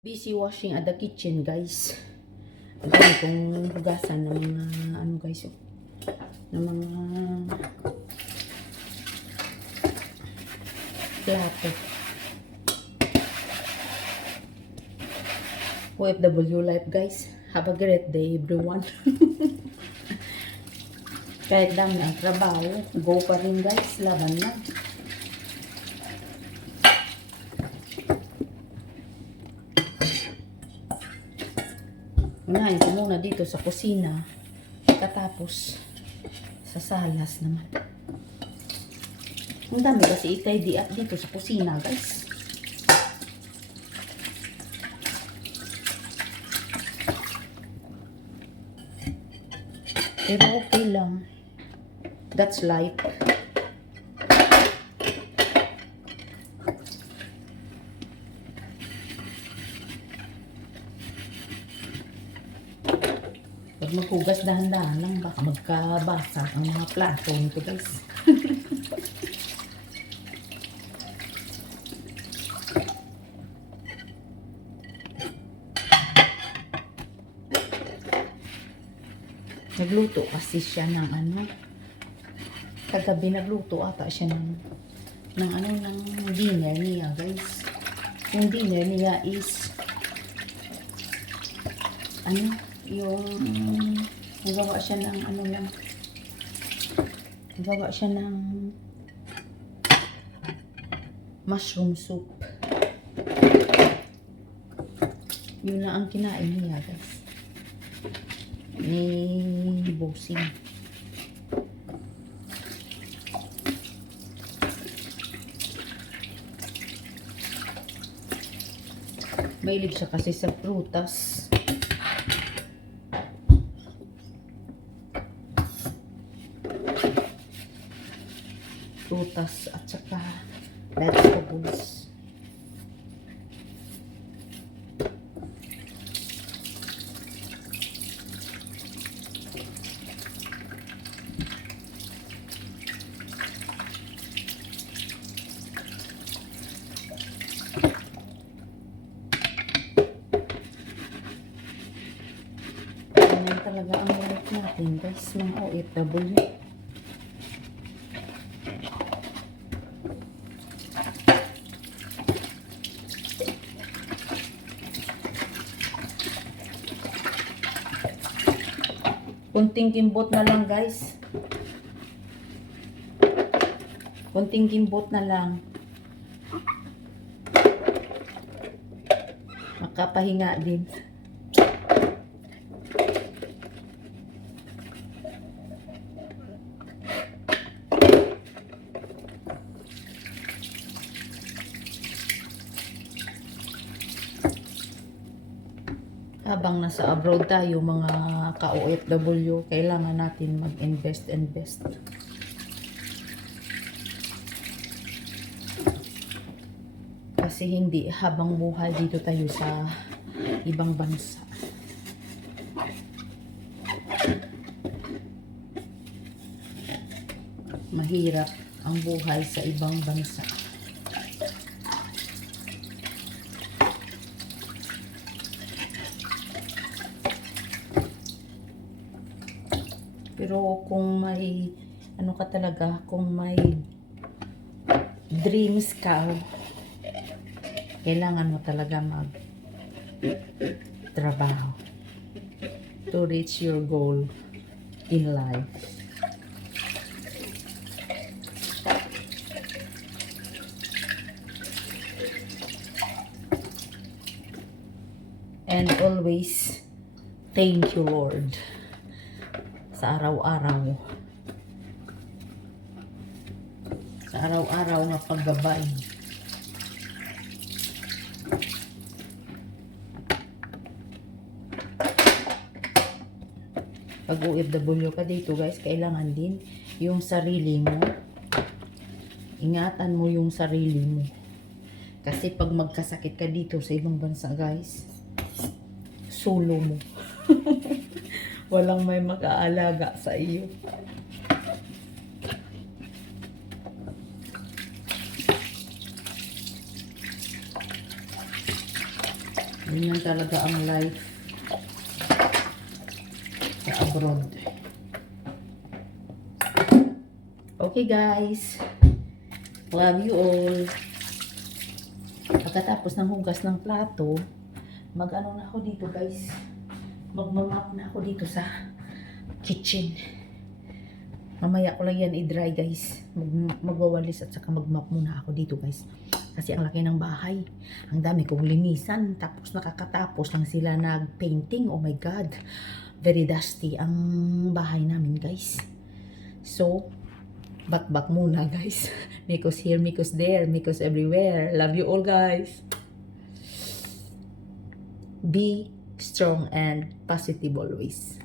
Busy washing at the kitchen, guys. Dami kong hugasan ng mga ano, guys, ng mga plato. OFW life, guys. Have a great day, everyone. Kahit dami ang trabaho, go pa rin, guys. Laban na. Unahin ko muna dito sa kusina. Katapos sa salas naman. Ang dami kasi i-tidy up dito sa kusina, guys. Pero okay lang. That's life. Pag maghugas dahan-dahan lang, baka magkabasa ang mga plato nito, guys. Nagluto kasi siya ng ano. Kagabi nagluto ata siya ng dinner niya, guys. Yung dinner niya is yung nagawa siya ng nagawa siya ng mushroom soup. Yun na ang kinain niya, guys. Ni Bossing. Mahilig siya kasi sa prutas. Prutas at saka vegetables. Ganyan talaga ang life natin, guys, mga OFW. Kunting kimbot na lang, guys. Kunting kimbot na lang. Makapahinga din. Habang nasa abroad tayo, mga ka-OFW, kailangan natin mag-invest. Kasi hindi habang buhay dito tayo sa ibang bansa. Mahirap ang buhay sa ibang bansa. Pero kung may kung may dreams ka, kailangan mo talaga trabaho to reach your goal in life. And always thank you, Lord, sa araw-araw. Sa araw-araw na paggabay. Pag OFW ka dito, guys, kailangan din yung sarili mo. Ingatan mo yung sarili mo. Kasi pag magkasakit ka dito sa ibang bansa, guys, solo mo. Walang may mag-aalaga sa iyo. Ganyan talaga ang life sa abroad. Okay guys. Love you all. Pagkatapos ng hugas ng plato, mag-ano na ako dito guys. Magmamap na ako dito sa kitchen. Mamaya ko lang yan i-dry guys. Magwawalis at saka magmap muna ako dito guys. Kasi ang laki ng bahay. Ang dami kong linisan. Tapos nakakatapos lang sila nag-painting. Oh my God. Very dusty ang bahay namin guys. So, back muna guys. Mikos here, Mikos there, Mikos everywhere. Love you all guys. Be strong and positive always.